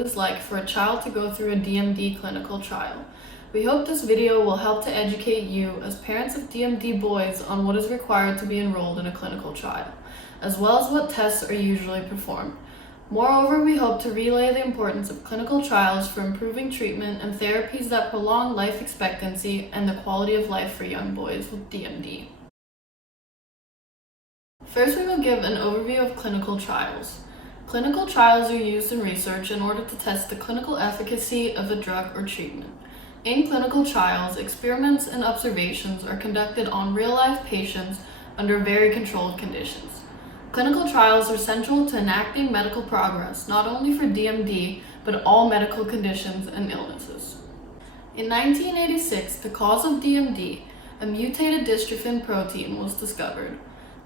it is like for a child to go through a DMD clinical trial. We hope this video will help to educate you as parents of DMD boys on what is required to be enrolled in a clinical trial, as well as what tests are usually performed. Moreover, we hope to relay the importance of clinical trials for improving treatment and therapies that prolong life expectancy and the quality of life for young boys with DMD. First, we will give an overview of clinical trials. Clinical trials are used in research in order to test the clinical efficacy of a drug or treatment. In clinical trials, experiments and observations are conducted on real-life patients under very controlled conditions. Clinical trials are central to enacting medical progress, not only for DMD, but all medical conditions and illnesses. In 1986, the cause of DMD, a mutated dystrophin protein, was discovered.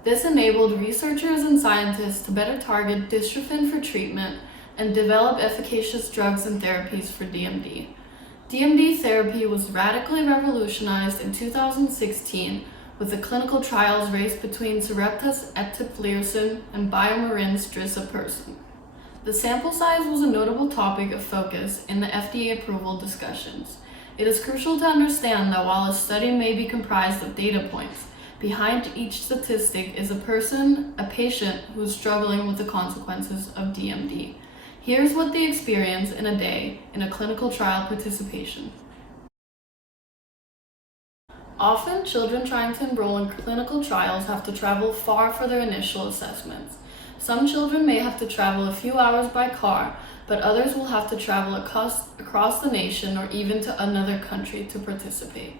This enabled researchers and scientists to better target dystrophin for treatment and develop efficacious drugs and therapies for DMD. DMD therapy was radically revolutionized in 2016 with the clinical trials race between Sarepta's eteplirsen and BioMarin's drisapersen. The sample size was a notable topic of focus in the FDA approval discussions. It is crucial to understand that while a study may be comprised of data points, behind each statistic is a patient who is struggling with the consequences of DMD. Here's what they experience in a day in a clinical trial participation. Often, children trying to enroll in clinical trials have to travel far for their initial assessments. Some children may have to travel a few hours by car, but others will have to travel across the nation or even to another country to participate.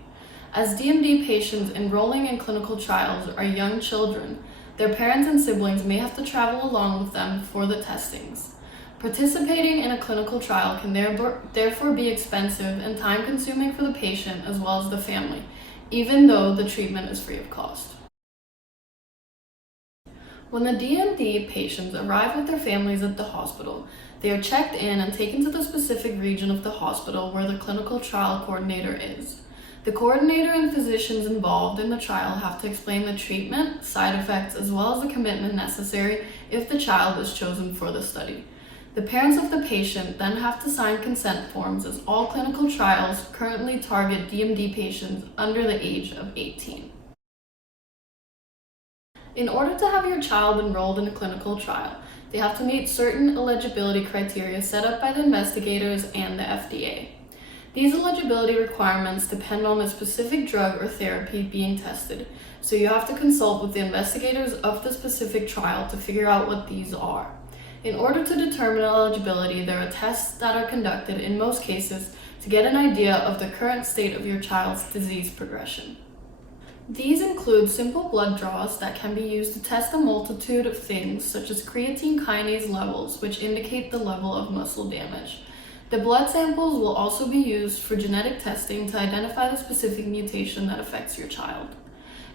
As DMD patients enrolling in clinical trials are young children, their parents and siblings may have to travel along with them for the testings. Participating in a clinical trial can therefore be expensive and time-consuming for the patient as well as the family, even though the treatment is free of cost. When the DMD patients arrive with their families at the hospital, they are checked in and taken to the specific region of the hospital where the clinical trial coordinator is. The coordinator and physicians involved in the trial have to explain the treatment, side effects, as well as the commitment necessary if the child is chosen for the study. The parents of the patient then have to sign consent forms as all clinical trials currently target DMD patients under the age of 18. In order to have your child enrolled in a clinical trial, they have to meet certain eligibility criteria set up by the investigators and the FDA. These eligibility requirements depend on the specific drug or therapy being tested, so you have to consult with the investigators of the specific trial to figure out what these are. In order to determine eligibility, there are tests that are conducted in most cases to get an idea of the current state of your child's disease progression. These include simple blood draws that can be used to test a multitude of things such as creatine kinase levels, which indicate the level of muscle damage. The blood samples will also be used for genetic testing to identify the specific mutation that affects your child.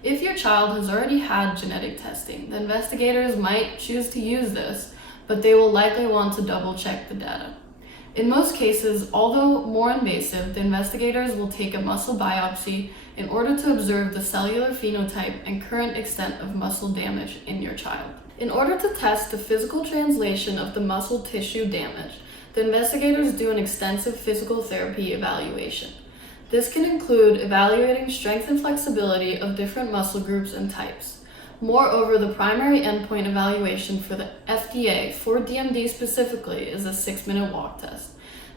If your child has already had genetic testing, the investigators might choose to use this, but they will likely want to double-check the data. In most cases, although more invasive, the investigators will take a muscle biopsy in order to observe the cellular phenotype and current extent of muscle damage in your child. In order to test the physical translation of the muscle tissue damage, the investigators do an extensive physical therapy evaluation. This can include evaluating strength and flexibility of different muscle groups and types. Moreover, the primary endpoint evaluation for the FDA for DMD specifically is a 6-minute walk test.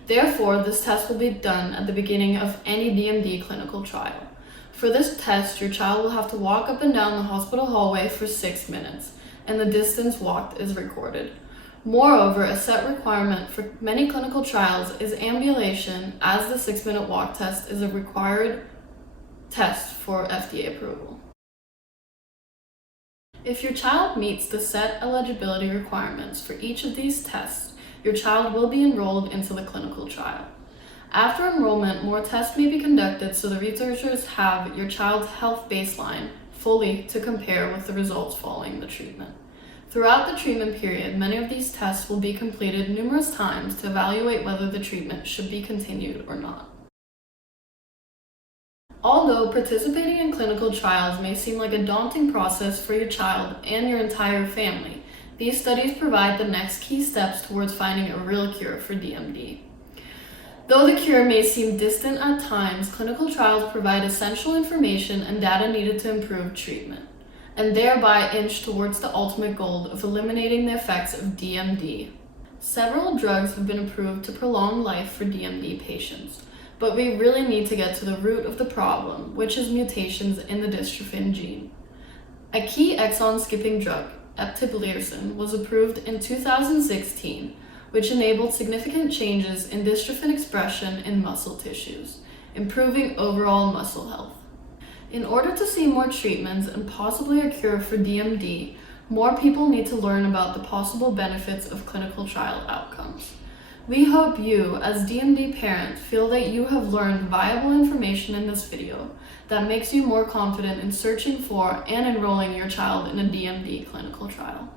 Therefore, this test will be done at the beginning of any DMD clinical trial. For this test, your child will have to walk up and down the hospital hallway for 6 minutes, and the distance walked is recorded. Moreover, a set requirement for many clinical trials is ambulation, as the 6-minute walk test is a required test for FDA approval. If your child meets the set eligibility requirements for each of these tests, your child will be enrolled into the clinical trial. After enrollment, more tests may be conducted so the researchers have your child's health baseline fully to compare with the results following the treatment. Throughout the treatment period, many of these tests will be completed numerous times to evaluate whether the treatment should be continued or not. Although participating in clinical trials may seem like a daunting process for your child and your entire family, These studies provide the next key steps towards finding a real cure for DMD. Though the cure may seem distant at times, clinical trials provide essential information and data needed to improve treatment, and thereby inch towards the ultimate goal of eliminating the effects of DMD. Several drugs have been approved to prolong life for DMD patients, but we really need to get to the root of the problem, which is mutations in the dystrophin gene. A key exon-skipping drug, epileptin, was approved in 2016, which enabled significant changes in dystrophin expression in muscle tissues, improving overall muscle health. In order to see more treatments and possibly a cure for DMD, more people need to learn about the possible benefits of clinical trial outcomes. We hope you, as DMD parents, feel that you have learned valuable information in this video that makes you more confident in searching for and enrolling your child in a DMD clinical trial.